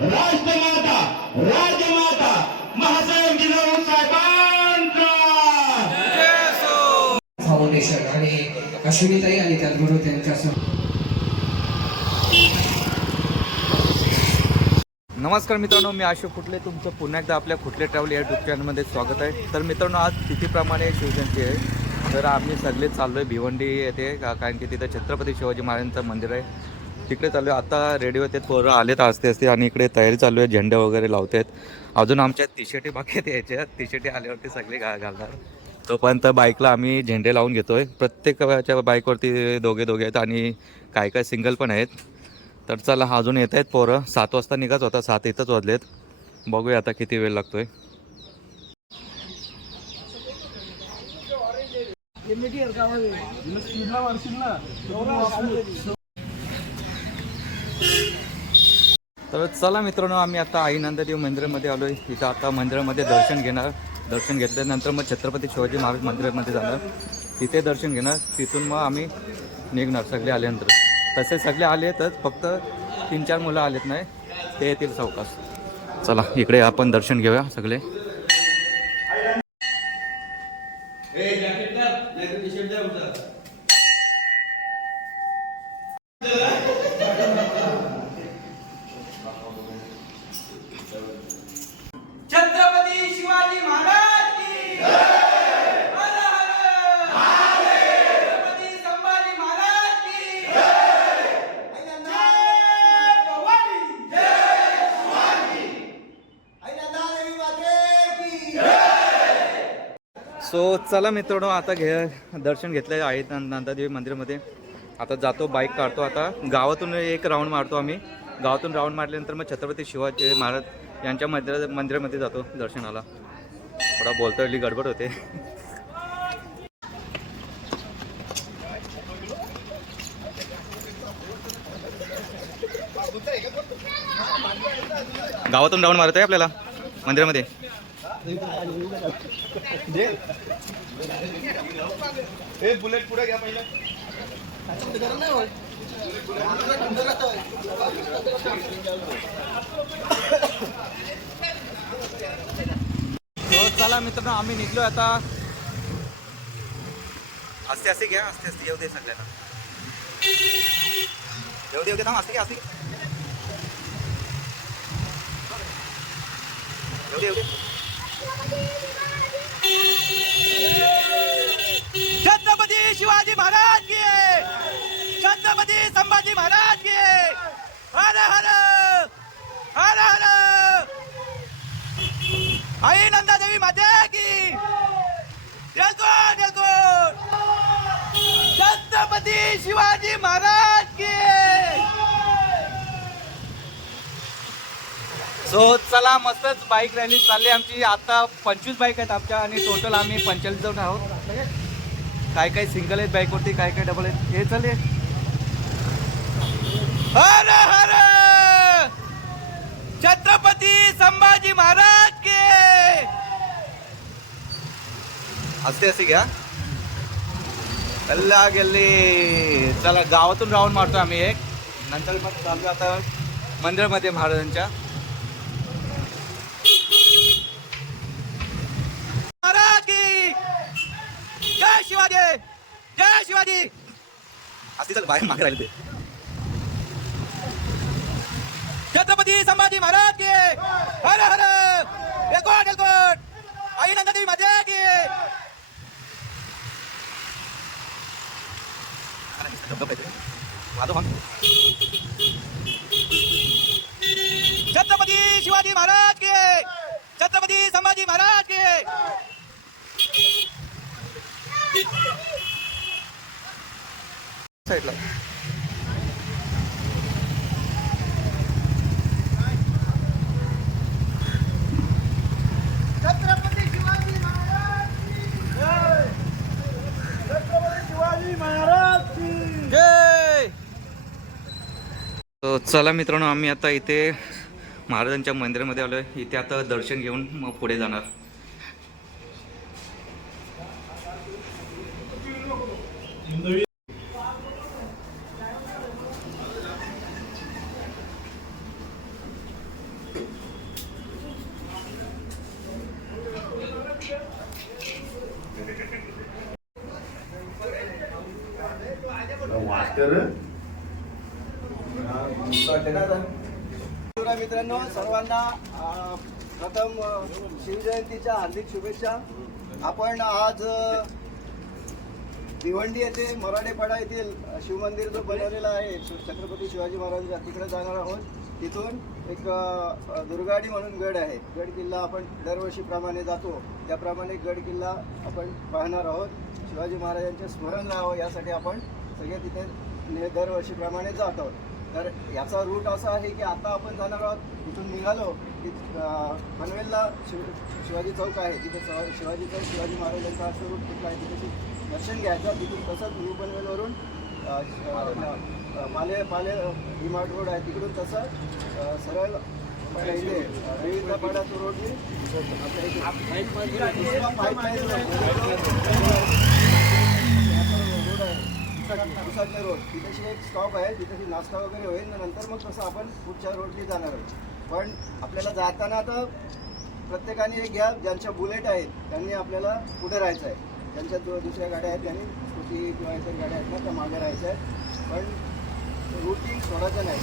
राष्ट्रमाता राजमाता महासाहेब जिजाऊ साहेबांचा फाउंडेशन आणि अश्विनीताई आणि त्याचबरोबर त्यांच्या नमस्कार मित्रांनो, मी अशोक खुटले तुमचं पुन्हा एकदा आपल्या खुटले ट्रॅव्हल या यूट्यूब चॅनलमध्ये स्वागत आहे. तर मित्रांनो, आज तिथीप्रमाणे शिवजयंती आहे. तर आम्ही सगळे चाललो आहे भिवंडी येथे, कारण की तिथं छत्रपती शिवाजी महाराजांचं मंदिर आहे. तिकडे चालू आहे. आता रेडी होते, पोरं आलेत असते आणि इकडे तयारी चालू आहे. झेंडे वगैरे लावत आहेत. अजून आमच्या टी-शर्टी बाकी आहेत यायच्या. टी-शर्टी आल्यावरती सगळे घालणार. तोपर्यंत बाईकला आम्ही झेंडे लावून घेतो आहे. प्रत्येकाच्या बाईकवरती दोघे आहेत आणि काय सिंगल पण आहेत. तर चला, अजून येत आहेत पोरं. 7 वाजता निघाच होता, 7 इथंच वाजलेत. बघूया आता किती वेळ लागतोय. तर चला मित्रांनो, आम्ही आता आई नंदादेवी मंदिरामध्ये आलो आहे. इथं आता मंदिरामध्ये दर्शन घेणार. दर्शन घेतल्यानंतर मग छत्रपती शिवाजी महाराज मंदिरामध्ये जाणार. तिथे दर्शन घेणार. तिथून मग आम्ही निघणार सगळे आल्यानंतर. तसे सगळे आले तर फक्त 3-4 मुलं आलेत नाही, ते येतील सावकाश. चला, इकडे आपण दर्शन घेऊया सगळे. छत्रपती शिवाजी महाराज की जय! हर हर महादेव! छत्रपती संभाजी महाराज की जय! जय भवानी! जय शिवाजी! नंदादेवी माते की जय! सो चला मित्रांनो, आता दर्शन घेतलं आहे नंदादेवी मंदिरामध्ये. आता जातो, बाईक काढतो. आता गावातून एक राऊंड मारतो आम्ही. गावातून राऊंड मारल्यानंतर मग छत्रपती शिवाजी महाराज यांच्या मंदिरामध्ये जातो दर्शनाला. थोडा बोलतोय, गडबड होते. गावातून राऊंड मारत आहे आपल्याला मंदिरामध्ये. बुलेट पुढे घ्या पहिला. हो चला मित्रांनो, आम्ही निघलो आता. आस्ते घ्या, आस्ते येऊ दे सगळ्यांना. येऊ दे थांब. आस्ते येऊ दे. छत्रपती शिवाजी महाराज की छत्रपती संभाजी महाराज की हर हर हर हर आई नंदादेवी माते की छत्रपती शिवाजी महाराज की. सो चला, मस्तच बाईक रॅली चालली आमची. आता 25 बाईक आहेत आमच्या आणि टोटल आम्ही 45 जण आहोत. काय सिंगल आहेत बाईकवरती, काय डबल आहेत. हे चालले. हर हर छत्रपती संभाजी महाराज की. असते घ्या. गल्ला गेली. चला, गावातून राऊंड मारतो आम्ही एक. नंतर मग चालू आता मंदिरामध्ये महाराजांच्या. महाराज की जय शिवाजी! जय शिवाजी! असते चल, बाहेर मागे राहिले ते. छत्रपती संभाजी महाराज की हर हर एलकोट आई नंदादेवी माते की. छत्रपती शिवाजी महाराज की छत्रपती संभाजी महाराज की. साईडला छत्रपती शिवाजी महाराज की जय! छत्रपती शिवाजी महाराज की तर चला मित्रांनो, आम्ही आता इथे महाराजांच्या मंदिरामध्ये आलो आहे. इथे आता दर्शन घेऊन मग पुढे जाणार. मित्रांनो, सर्वांना प्रथम शिवजयंतीच्या हार्दिक शुभेच्छा. आपण आज भिवंडी येथे मराठेपाडा येथील शिवमंदिर जो बनवलेला आहे छत्रपती शिवाजी महाराजांच्या, तिकडे जाणार आहोत. तिथून एक दुर्गाडी म्हणून गड आहे, गड किल्ला आपण दरवर्षीप्रमाणे जातो त्याप्रमाणे गड किल्ला आपण पाहणार आहोत. शिवाजी महाराजांचे स्मरण राहावं यासाठी आपण सगळे तिथे दरवर्षीप्रमाणे जात आहोत. तर याचा रूट असा आहे की आता आपण जाणार आहोत, इथून निघालो की पनवेलला शिवाजी चौक आहे, तिथे शिवाजी चौक शिवाजी महाराजांचा असं रूट कुठला आहे तिथे दर्शन घ्यायचं. तिथून तसंच न्यू पनवेलवरून पाले डिमार्ट रोड आहे, तिकडून तसं सरळ इथे रवींद्रपाडा तो रोड दुसरा रोड, तिथेशी एक स्टॉप आहे, तिथेशी नाश्ता वगैरे होईल. नंतर मग तसं आपण पुढच्या रोडने जाणार आहोत. पण आपल्याला जाताना आता प्रत्येकाने हे घ्या, ज्यांच्या बुलेट आहेत त्यांनी आपल्याला पुढे राहायचं आहे, ज्यांच्या दुसऱ्या गाड्या आहेत त्यांनी स्कूटी किंवा इतर गाड्या आहेत ना त्या मागे राहायचं आहे. पण रूटिंग सोडायचं नाही,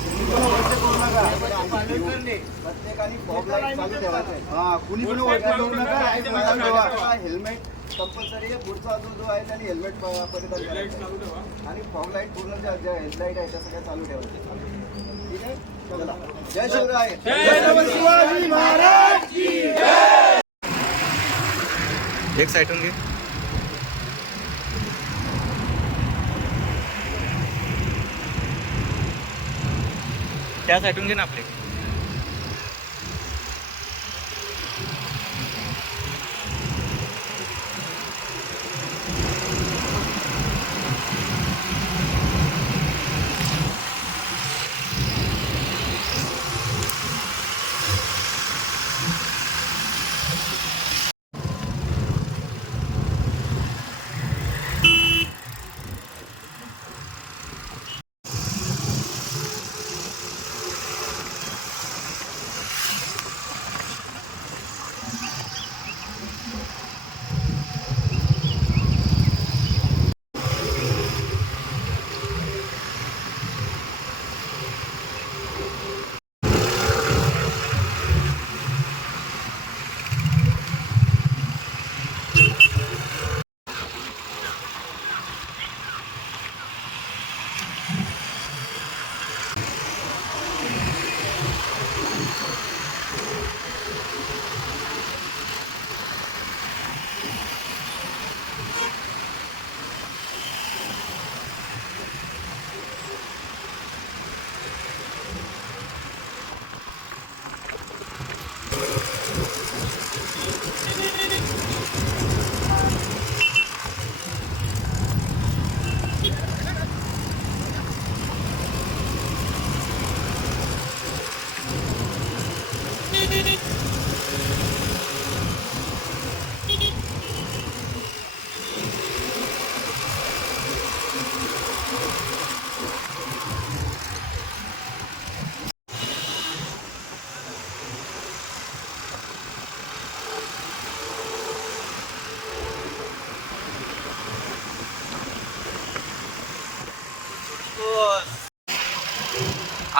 प्रत्येकाने फॉग लाईट चालू ठेवायचं आहे. हां, कुणी पण हेल्मेट कंपल्सरी आहे. पुढचा जो आहे त्यांनी हेल्मेट परिधान करायचं आणि फॉग लाईट पूर्ण ज्या हेडलाईट आहे त्या सगळ्या चालू ठेवायच्या. ठीक आहे, चला. जय शिवराय. शिवाजी महाराज की जय. एक साईडून घे. त्या साईडून घे ना आपले.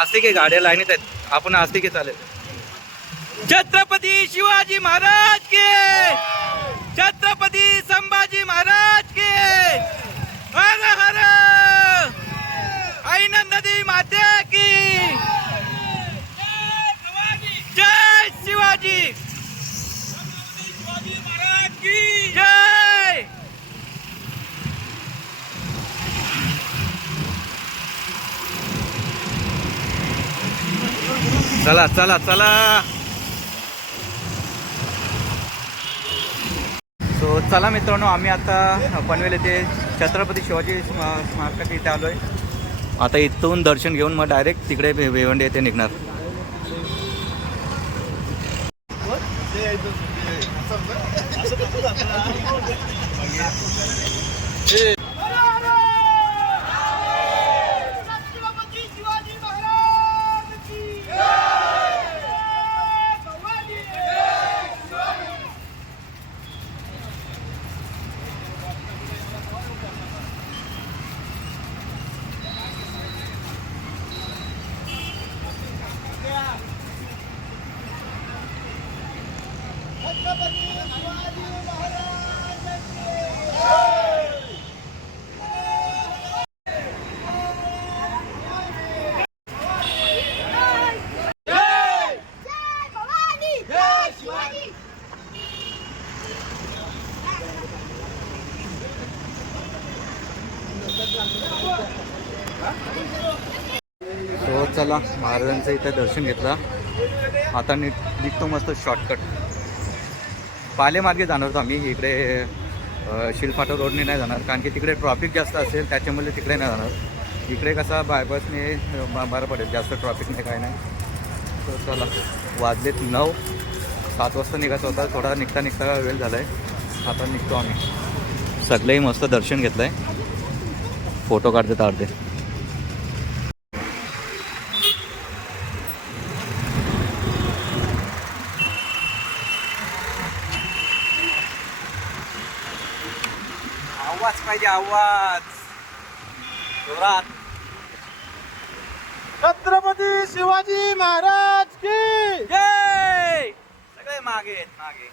असते की गाड्या लाईनीत आहेत, आपण असते की चालेल. छत्रपती शिवाजी महाराज के, छत्रपती संभाजी महाराज के, हर हर आई नंददेवी माते की जय. शिवाजी महाराज की जय. चला चला चला. सो चला मित्रांनो, आम्ही आता पनवेल येथे छत्रपती शिवाजी स्मारकाच्या इथे आलो आहे. आता इथून दर्शन घेऊन मग डायरेक्ट तिकडे भिवंडी येथे निघणार. तो चला महाराजांचं इथं दर्शन घेतलं. आता निघतो मस्त शॉर्टकट. पालेमार्गे जाणार होतो आम्ही. इकडे शिलफाटा रोडने नाही जाणार कारण की तिकडे ट्रॉफिक जास्त असेल, त्याच्यामुळे तिकडे नाही जाणार. इकडे कसा बायपासने बरं पडेल, जास्त ट्रॉफिक नाही काय नाही. तर चला वाजलेत 9. 7 वाजता निघायचं होता, थोडा निघता वेळ झाला आहे. आता निघतो आम्ही. सगळेही मस्त दर्शन घेतलं आहे. फोटो काढतात अर्धे. आवाज पाहिजे, आवाज जोरात. छत्रपती शिवाजी महाराज की जय. सगळे मागे मागे.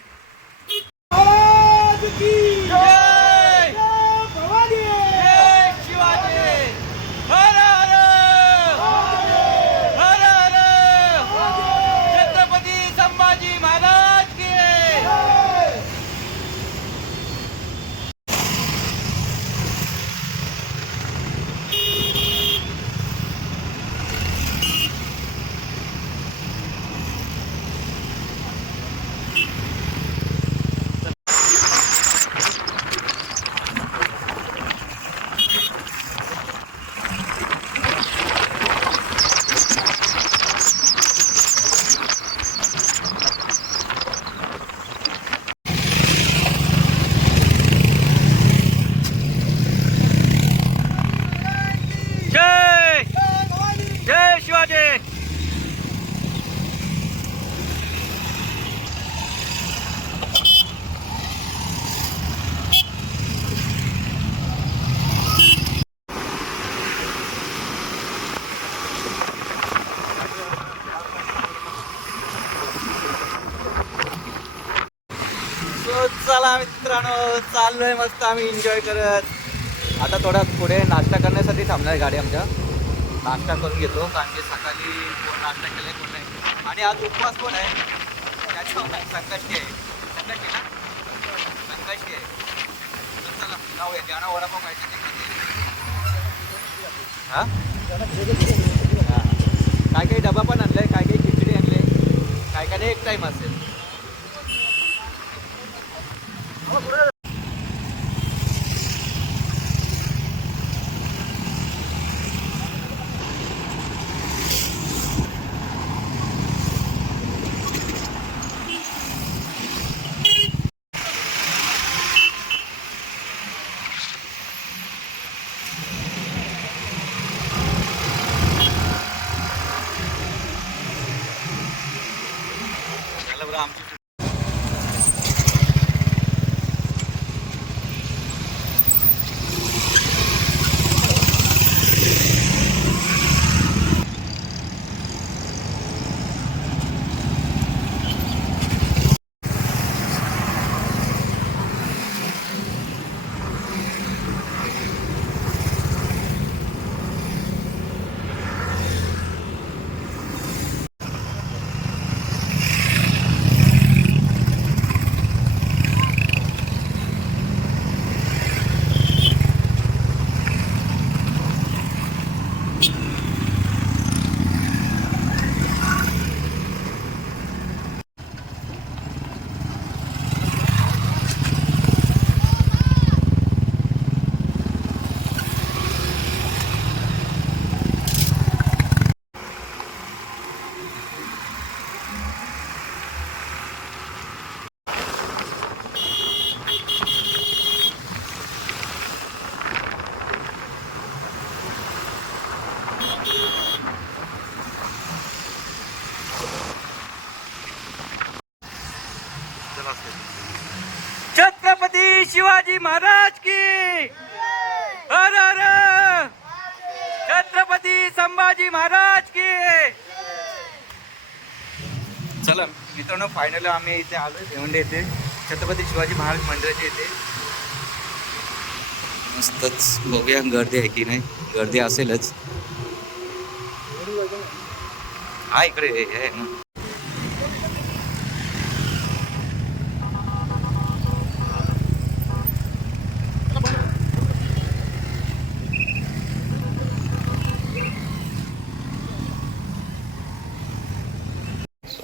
महाराज की जय. भवानी जय शिवाजी. हर हर हर हर. छत्रपती संभाजी महाराज की. जय जय शिवाजी. So, चला मित्रांनो, चाललोय मस्त आम्ही एन्जॉय करत. आता थोडा पुढे नाश्ता करण्यासाठी थांबणार गाडी आमच्या. नाश्ता करून घेतो कारण की सकाळी कोण नाश्ता केलाय कोण नाही. आणि आज उपवास पण आहे, त्याच्यामुळे संकष्टी आहे. संकष्टी ना, संकष्टी आहे. तर चला जाऊया. ज्यांना वडापाव खायचं ते खाते. हां काय काही डबा पण आणलाय, काय काही खिचडी आणले, काय काय एक टाईम असेल. शिवाजी महाराज की. चला मित्रांनो, फायनली आम्ही इथे आलोय भिवंडी येथे छत्रपती शिवाजी महाराज मंदिराच्या इथे. मस्तच बघूया गर्दी आहे की नाही. गर्दी असेलच. हा इकडे आहे ना.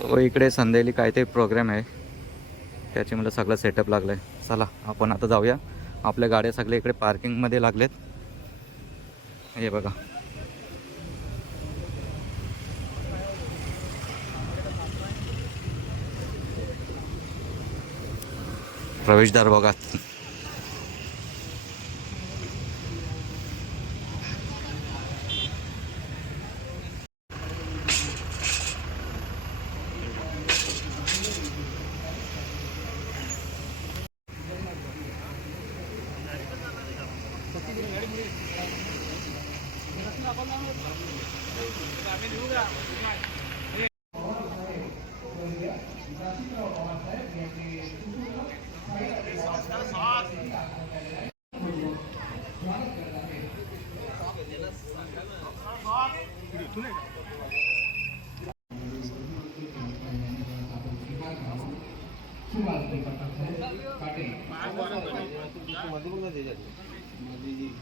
सो इकडे संध्याकाळी काहीतरी प्रोग्राम आहे, त्याचे मला सगळं सेटअप लागलं आहे. चला आपण आता जाऊया. आपल्या गाड्या सगळ्या इकडे पार्किंगमध्ये लागलेत. हे बघा, प्रवेशद्वार बघा.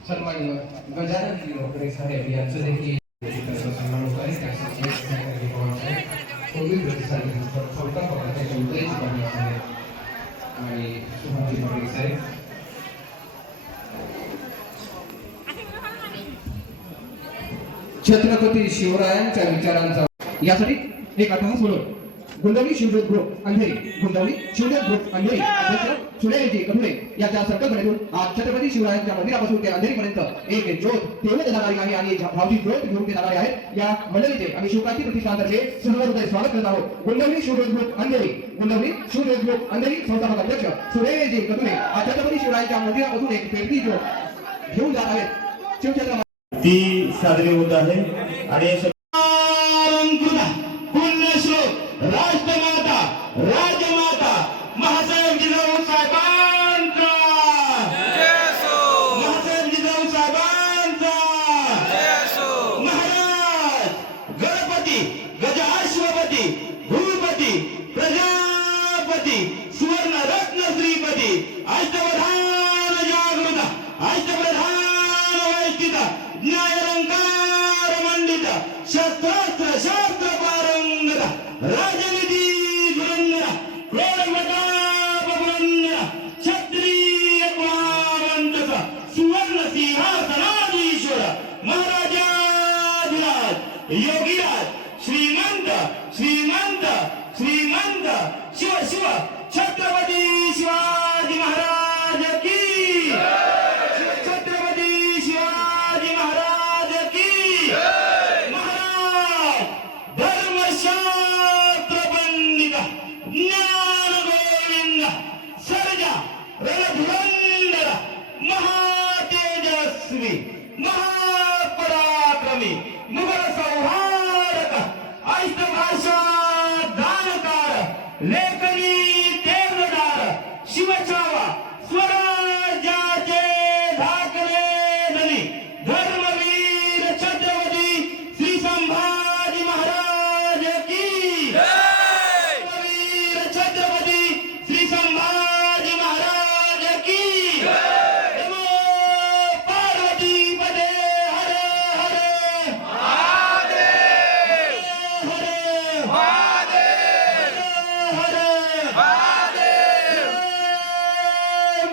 सन्माननीय गजानन गिरोकडे साहेब यांचं देखील सन्मान होत आहे. त्यासाठी कोविड प्रतिसाद छोटा पदार्थाच्या उदयाची पाहणी आहे आणि शुभांगी पाटील साहेब. छत्रपती शिवरायांच्या विचारांचा यासाठी एक अट्टहास म्हणून गुंडवली शिवज्योत ग्रुप अंधेरी, गुंडवली शिवज्योत ग्रुप अंधेरी अध्यक्ष सुरेशजी कठुरे यांच्या संकल्पनेतून आज छत्रपती शिवरायांच्या मंदिरापासून ते अंधेरीपर्यंत एक ज्योत तेवढे जाणारी आहे आणि भावची ज्योत घेऊन ते जाणारे आहेत. या मंडळीचे आम्ही शिवकांती प्रतिष्ठानतर्फे सहृदय स्वागत करत आहोत. गुंडवली शिवज्योत ग्रुप अंधेरी, गुंडवली शिवज्योत ग्रुप अंधेरी संस्थापक अध्यक्ष सुरेशजी कठुरे आज छत्रपती शिवरायांच्या मंदिरापासून एक पेटती ज्योत घेऊन जात आहेत. शिवछत्र ती साजरी होत आहे आणि राष्ट्रमाता राजमाता महासाहेब जिजाऊ साहेबांचा, महासाहेब जिजाऊ साहेबांचा, महाराज गणपती गजाश्वपती भूपती प्रजापती सुवर्ण रत्न श्रीपती अष्टप्रधान जागृत अष्टप्रधान वैष्णित न्यायलंकार मंडित शस्त्रास्त्र शास्त्र पारंगत राजनीती धुरंधर प्रेमताप पुरंदर क्षत्रिय कुलावंतस सुवर्ण सिंहासनाधीश्वर महाराजाधिराज योगीराज श्रीमंत श्रीमंत श्रीमंत शिव शिव छत्रपती शिवाजी महाराज की, छत्रपती शिवाजी महाराज की. महाराज धर्मशास्त्र पंडित ज्ञान गोविंद सर्जा रणधुरंधर महातेजस्वी महापराक्रमी मुघल संहारक अष्टभाषा दानकार लेखनी देवदार शिवछावा स्वराज्याचे धाकले धनी धर्मवीर छत्रपती श्री संभाजी महाराज की, धर्मवीर छत्रपती श्री संभाजी महाराज की. नमो पार्वती पदे हर हर हर हर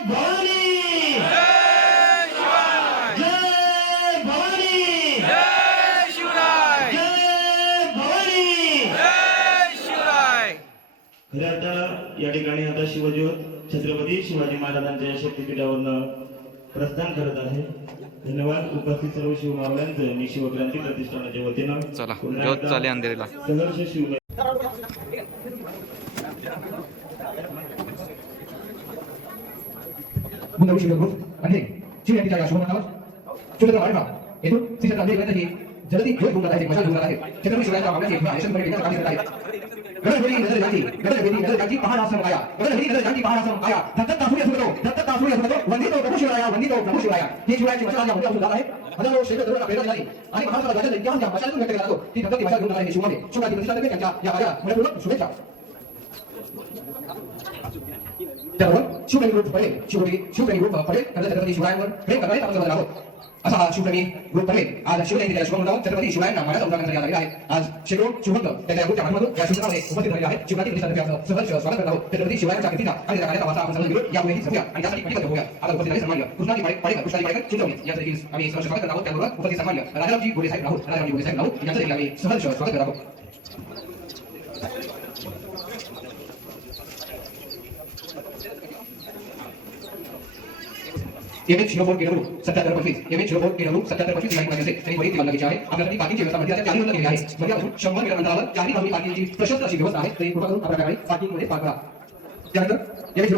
भवानी जय भवानी जय भवानी. खऱ्या अर्थानं या ठिकाणी आता शिवज्योत छत्रपती शिवाजी महाराजांच्या शक्तीपीठावरनं प्रस्थान करत आहे. धन्यवाद उपस्थित सर्व शिवमावळ्यांचं मी शिवक्रांती प्रतिष्ठानाच्या वतीनं चला पुन्हा ज्योत एकदा चाले अंधेरीला. सहर्ष शिव गुंडवली शिवज्योत ग्रुप अंधेरी शिवजयंतीच्या या शुभमंगलावर शिवछत्र वाढवा येथून श्री छत्रपती जलदी ज्योत गुंडात आहे मशाल गुंडात आहे छत्रपती शिवरायांच्या मावळ्याचे एक आयुष्यभर देण्याचं काम करत आहे गडवेली नजर जाती पहाड आसम आया गडवेली नजर जाती पहाड आसम आया धक्का तासुरी असतो वंदितो प्रभू शिवराया ही शिवरायाची मशाल या मंदिरातून जात आहे हजारो शेकडो तरुण प्रेरणा झाली आणि महाराष्ट्राला राज्याचा इतिहास या मशालीतून व्यक्त केला जातो ती धक्का मशाल घेऊन आहे शिवमध्ये शिवराजी प्रतिष्ठानतर्फे त्यांच्या या कार्याला मनपूर्वक शुभेच्छा त्याबरोबर शिवप्रेमी ग्रुप पडेल शिवप्रेमी ग्रुप पडेल त्यांचा छत्रपती शिवरायांवर प्रेम करणारे आपण सर्व आहोत असा हा शिवप्रेमी ग्रुप पडेल आज शिवजयंतीच्या शुभमुहूर्तावर छत्रपती शिवरायांना मानाचा उद्घाटन करण्यात आलेला आहे आज शेकडो शिवभक्त त्यांच्या ग्रुपच्या माध्यमातून या शुभकार्यामध्ये उपस्थित झालेले आहेत शिवरात्री प्रतिष्ठानतर्फे सहर्ष स्वागत करत आहोत छत्रपती शिवरायांच्या कीर्तीचा आणि त्या कार्याचा वाचा आपण सर्व मिळून या वेळी घेऊया आणि त्यासाठी कटिबद्ध होऊया आता उपस्थित आहे सन्माननीय कृष्णाजी चिंचवणे यांचं देखील आम्ही सहर्ष स्वागत करत आहोत त्याबरोबर उपस्थित सन्माननीय राजारामजी गोडे साहेब राऊत यांचं देखील आम्ही सहर्ष स्वागत करत आहोत एम.एच. 7725 आणि वरील लागेचे आहे आपल्यासाठी पार्किंगची व्यवस्था मध्ये चारी केली आहे म्हणजे अजून 100 मीटर अंतरावर चारी बाजूनी पार्किंगची प्रशस्त अशी व्यवस्था आहे तरी कृपा करून आपल्या गाडी पार्किंगमध्ये पार्क करा त्यानंतर एम.एच.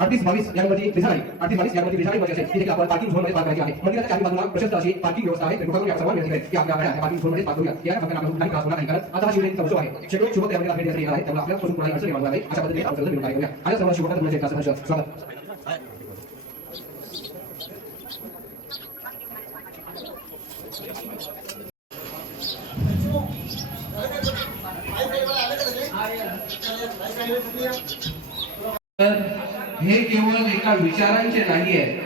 3822 यामध्ये दिसाई 3822 यामध्ये दिसाई म्हणजे तिथे आपण पार्किंग झोन मध्ये पार्क करायची आहे मंदिराच्या चारी बाजूला प्रशस्त अशी पार्किंग व्यवस्था आहे तरी कृपा करून या सर्वांनी विनंती आहे की आपल्या गाड्या पार्किंग झोन मध्ये पार्क करूया या फक्त आपण काही त्रास होणार नाही कारण आता हा शिवजयंतीचा उत्सव आहे शेकडो शिवभक्त यामध्ये भेट देण्यासाठी येणार आहे त्यामुळे आपल्याला कोणती अडचण निर्माण होणार नाही अशा पद्धतीने आपण सर्व करूया आणि सर्व शिवभक्तांचे स्वागत तर हे केवळ एका विचारांचे नाही आहे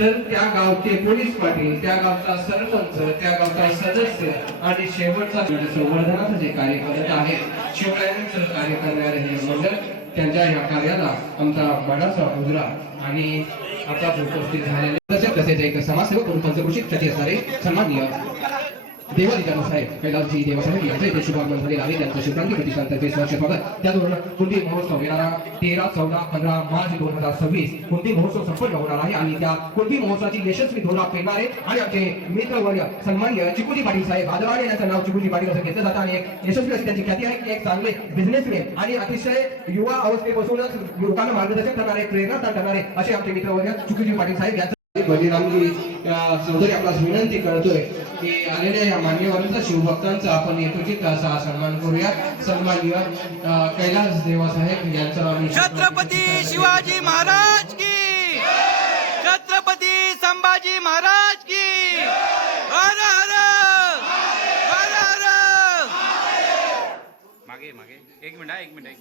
तर त्या गावचे पोलीस पाटील त्या गावचा सरपंच त्या गावचा सदस्य आणि शेवटचा संवर्धनाचं जे कार्य करत आहे शिवरायांचं कार्य करणारे हे मंडळ त्यांच्या या कार्याला आमचा बडाचा मुजरा आणि आता उपस्थित झालेले तसेच एक समाजसेवक म्हणून पंचकृषी साठी असणारे सन्माननीय देवाधिकारी साहेब कैलासजी देवासाहेब यांचे इथे शुभागमन झालेले आहे त्यांचं शिवक्रांती प्रतिष्ठानतर्फे सहर्ष स्वागत त्याचबरोबर कुंडी महोत्सव येणारा 13, 14, 15 मार्च 2026 कुंडी महोत्सव संपन्न होणार आहे आणि त्या कुंडी महोत्सवाची यशस्वी धोरणा पेरणारे आणि आमचे मित्रवर्य सन्माननीय चिकुजी पाटील साहेब आदराने यांचं नाव चिकुजी पाटील असं घेतलं जातं आणि एक यशस्वी अशी त्यांची ख्याती आहे की एक चांगले बिझनेसमॅन आणि अतिशय युवा अवस्थेपासूनच लोकांना मार्गदर्शन करणारे प्रेरणा करणारे असे आमचे मित्रवर्य चिकुजी पाटील साहेब यांचं बळीरामजी चौधरी आपल्यास विनंती करतोय की आलेल्या या मान्यवरांचा शिवभक्तांचा आपण यथोचित असा सन्मान करूया सन्माननीय कैलास देवासाहेब यांचा आम्ही छत्रपती शिवाजी महाराज की छत्रपती संभाजी महाराज की हर हर हर हर मागे मागे एक मिनिट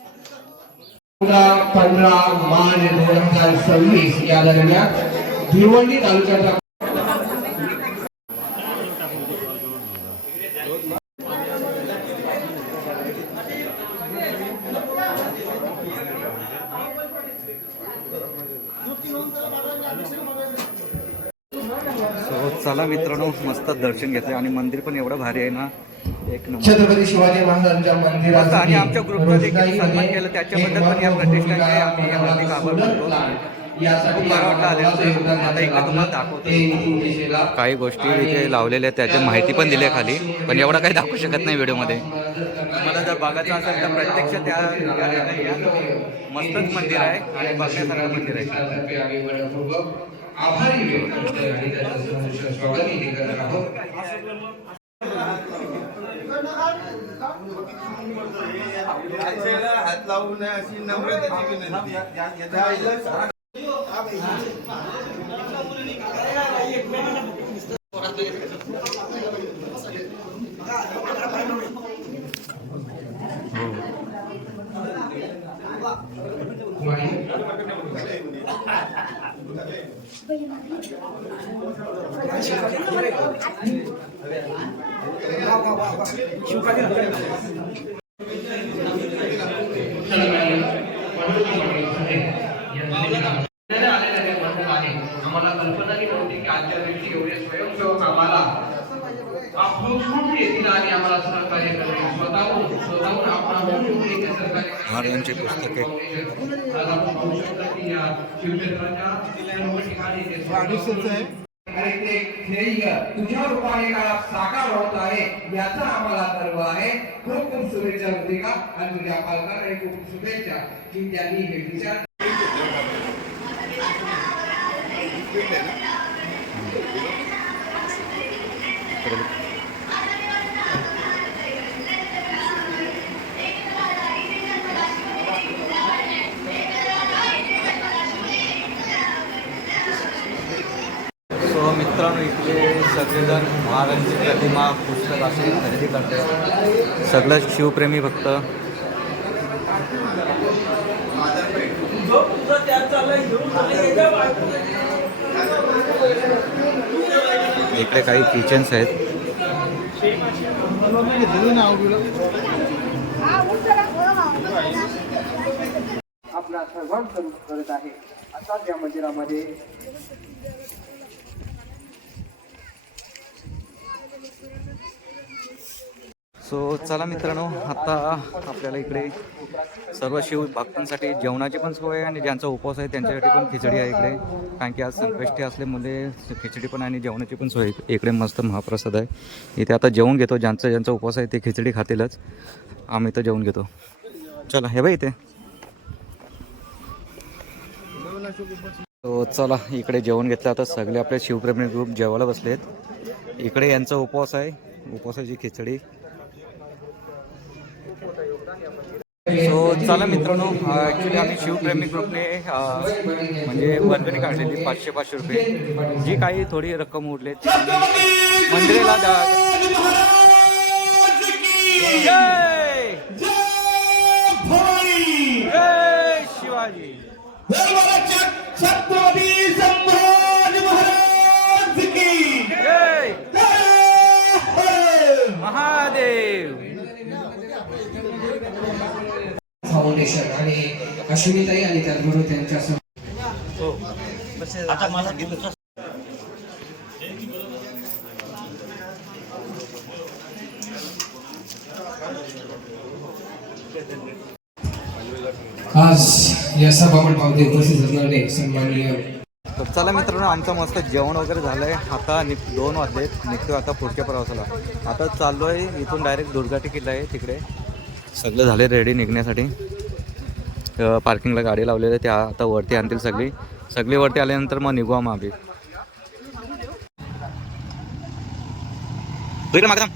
15 मार्च 2026 या दरम्यान भिवंडी तालुक्याचा चला मित्रांनो मस्त दर्शन घेतलं आणि मंदिर पण एवढं भारी आहे ना एक नंबर छत्रपती शिवाजी महाराजांच्या मस्त आणि आमच्या मंदिरात ग्रुपला देखील सन्मान केलं त्याच्याबद्दल पण या प्रतिष्ठानचे आम्ही हार्दिक आभार मानतो यासाठी खूप आवडलं आल्यानंतर आता एकदा तुम्हाला दाखवतो काही गोष्टी इथे लावलेल्या आहेत त्याची माहिती पण दिली आहे खाली पण एवढं काही दाखवू शकत नाही व्हिडिओमध्ये मला जर बघायचं असेल तर प्रत्यक्ष त्या ठिकाणी या मस्तच मंदिर आहे आणि बघण्यासारखं मंदिर आहे आभारी व्यक्त करतोय आणि त्याचं स्वागतही करत आहोत हात लावू नये अशी नम्रतेची विनंती आम्हाला कल्पनाही नव्हती की आजच्या दिवशी एवढे स्वयंसेवक आम्हाला आपसूक येतील आणि आम्हाला सहकार्य करतील स्वतःहून आपण महाराजांची पुस्तके तुझ्या रूपाने साकार होत आहे याचा आम्हाला गर्व आहे खूप खूप शुभेच्छा होती का आणि तुझ्या पालकांना खूप शुभेच्छा की त्यांनी हे विचार सगळेजण महाराजांची प्रतिमा पुस्तक असे खरेदी करतात, सगळं शिवप्रेमी भक्त. इकडे काही किचन्स आहेत. आपला सर्वांचं रूप करत आहे. आता त्या मंदिरामध्ये सो चला मित्रांनो, आता आपल्याला इकडे सर्व शिव भक्तांसाठी जेवणाची पण सोय आहे आणि ज्यांचा उपवास आहे त्यांच्यासाठी पण खिचडी आहे इकडे, कारण की आज संकष्टी असल्यामुळे खिचडी पण आणि जेवणाची पण सोय इकडे मस्त महाप्रसाद आहे. इथे आता जेवण घेतो, ज्यांचा उपवास आहे ते खिचडी खातीलच, आम्ही तर जेवण घेतो. चला हे बाई इथे. तो चला इकडे जेवण घेतलं. आता सगळे आपले शिवप्रेमी ग्रुप जेवायला बसलेत. इकडे यांचा उपवास आहे, उपवासाची खिचडी. सो चला मित्रांनो, ॲक्च्युली आम्ही शिवप्रेमी ग्रुपने म्हणजे वर्गणी काढलेली 500 रुपये, जी काही थोडी रक्कम उरली मंदिराला जय जय शिवाजी छत्रपती संभाजी महाराज की जय महादेव. फाउंडेशन आणि अश्विनीताई आणि त्याचबरोबर त्यांच्या आज या सभामंडपामध्ये उपस्थित असणारे सन्माननीय. तर चला मित्रांनो, आमचं मस्त जेवण वगैरे झालं आहे. आता 2 वाजलेत, निघतो आता पुढच्या प्रवासाला. आता चाललो आहे इथून डायरेक्ट दुर्गाटी किल्ला आहे, तिकडे सगळं झाले रेडी निघण्यासाठी. पार्किंगला गाडी लावलेली आहे, त्या आता वरती आणतील सगळी वरती आल्यानंतर मग निघू आम्ही. इकडे मागं थांब.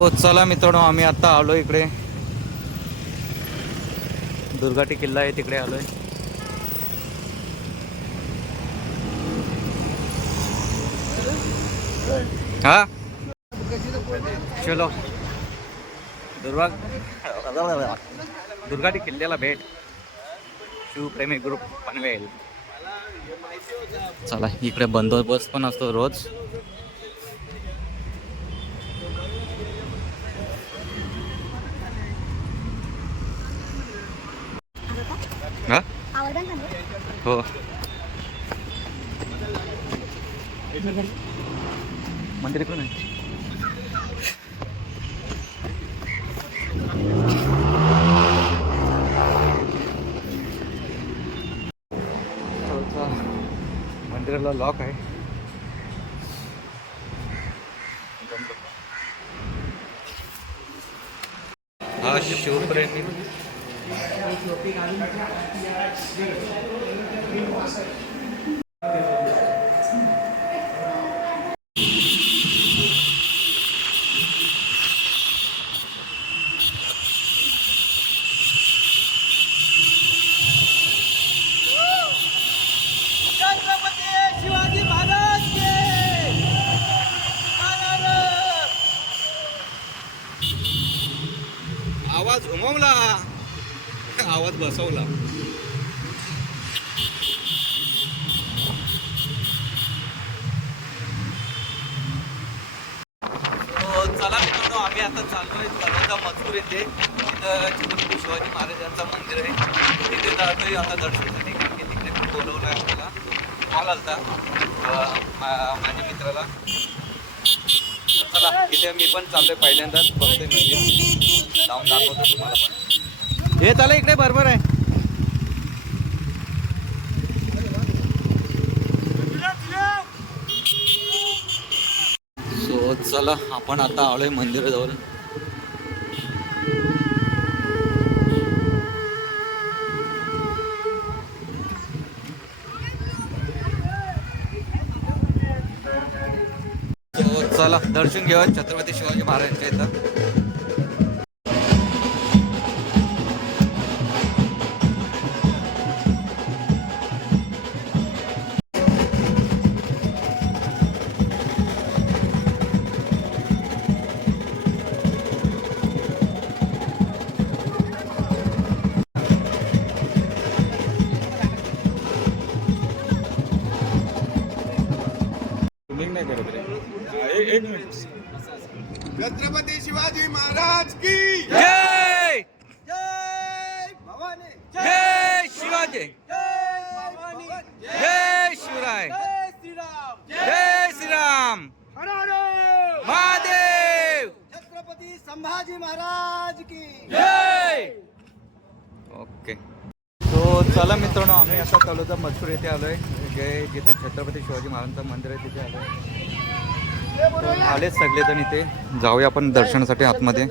हो चला मित्रांनो, आम्ही आता आलो इकडे दुर्गाटी किल्ला आहे, तिकडे आलोय. हा चलो दुर्गाटी किल्ल्याला भेट, शिवप्रेमी ग्रुप पनवेल. चला इकडे बंदोबस्त पण असतो रोज. हा हो मंदिर इकडून आहे. मंदिराला लॉक आहे. हा शिवप्रेमी शिवाजी महाराज के आवाज घुमवला, आवाज बसवला. चला मित्रांनो, आम्ही आता चाललोय तळोजा मजूर येथे. तिथं छत्रपती शिवाजी महाराजांचं मंदिर आहे, तिथे जातोय आता दर्शनासाठी, कारण की तिकडे खूप बोलवलं आहे आपल्याला. कॉल आलता माझ्या मित्राला. चला इथे मी पण चाललोय पहिल्यांदाच बघतोय मंदिर जाऊन दाखवतो तुम्हाला पण. हे चला इकडे बरोबर आहे. सो चला आपण आता आलोय मंदिराजवळ. सो चला दर्शन घेऊया छत्रपती शिवाजी महाराजांच्या इथं. नाही करत रे. एक मिनिट. छत्रपती शिवाजी महाराज की जय जय भवानी, जय शिवाजी, जय भवानी, जय शिवराय, जय श्रीराम, जय श्रीराम, हर हर महादेव, छत्रपती संभाजी महाराज की जय. ओके. तो चला मित्रांनो आम्ही आता तळोजा मजकूर येथे आलोय जे जिथे छत्रपती शिवाजी महाराजांचं मंदिर आहे तिथे आलोय. आलेच सगळेजण इथे. जाऊया आपण दर्शनासाठी आतमध्ये.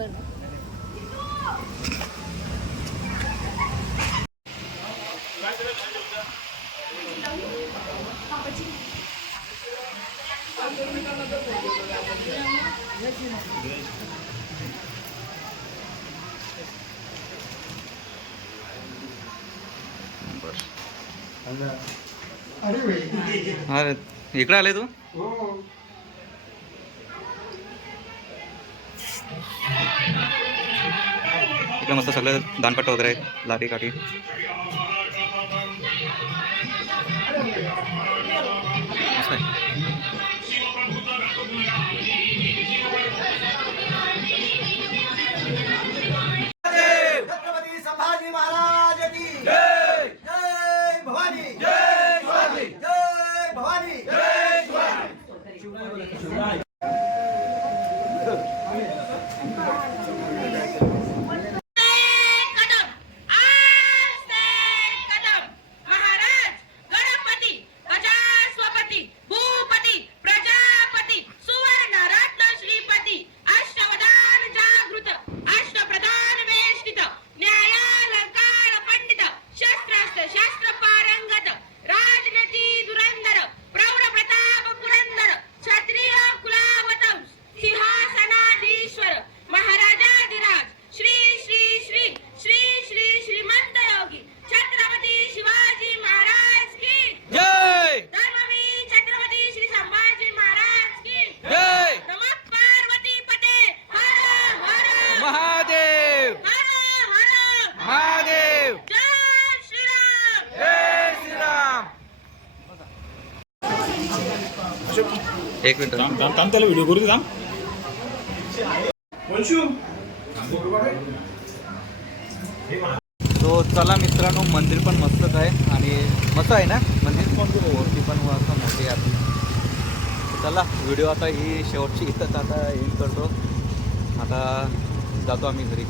अरे इकडे आले तू. इकडे मस्त सगळं दानपट्ट वगैरे आहेत, लाठी काठी. मस्त आहे. छत्रपती संभाजी महाराज की जय, जय भवानी, जय शिवाजी, जय भवानी, जय शिवाजी. एक मिनिट. त्याला व्हिडिओ करू दे. तो चला मित्रांनो मंदिर पण मस्तच आहे आणि मस्त आहे ना मंदिर. मूर्ती पण असं मोठी आहे आपली. चला व्हिडिओ आता ही शेवटची इथंच आता एंड करतो. आता जातो आम्ही घरी.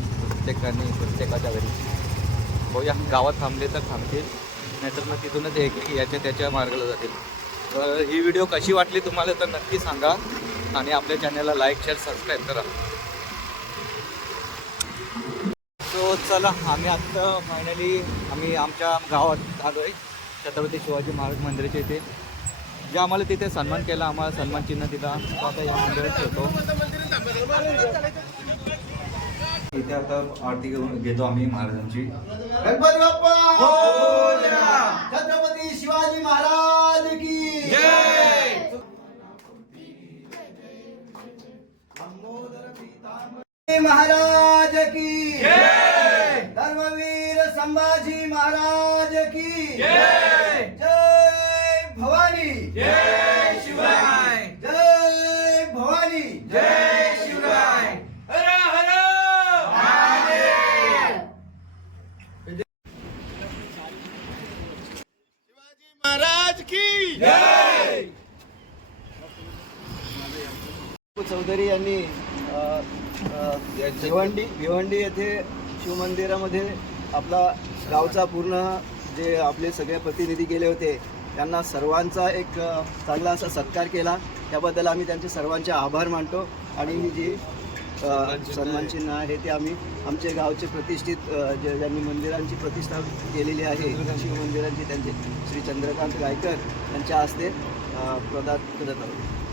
प्रत्येकाच्या घरी. बघूया गावात थांबले तर थांबतील नाहीतर मग तिथूनच एक याच्या त्याच्या मार्गाला जातील. तर ही व्हिडिओ कशी वाटली तुम्हाला तर नक्की सांगा आणि आपल्या चॅनलला लाईक शेअर सबस्क्राईब करा. सो चला आम्ही आत्ता फायनली आम्ही आमच्या गावात आलो आहे छत्रपती शिवाजी महाराज मंदिराच्या इथे. जे आम्हाला तिथे सन्मान केला, आम्हाला सन्मान चिन्ह दिला, आता या मंदिरात ठेवतो. इथे आता आरती घेतो आम्ही महाराजांची. गणपती बाप्पा, छत्रपती शिवाजी महाराज की जय. महाराज की जय, धर्मवीर संभाजी महाराज की जय, जय भवानी, जय शिवराय, जय भवानी, जय शिवराय. हर हर महादेव. महाराज की जय. चौधरी गायकरी यांनी भिवंडी येथे शिवमंदिरामध्ये आपला गावचा पूर्ण जे आपले सगळे प्रतिनिधी गेले होते त्यांना सर्वांचा एक चांगला असा सत्कार केला. त्याबद्दल आम्ही त्यांचे सर्वांचे आभार मानतो आणि ही जी सन्मान चिन्ह आहे ते आम्ही आमचे गावचे प्रतिष्ठित ज्यांनी मंदिरांची प्रतिष्ठा केलेली आहे शिवमंदिरांची त्यांचे श्री चंद्रकांत गायकर यांच्या हस्ते प्रदान करत आहोत.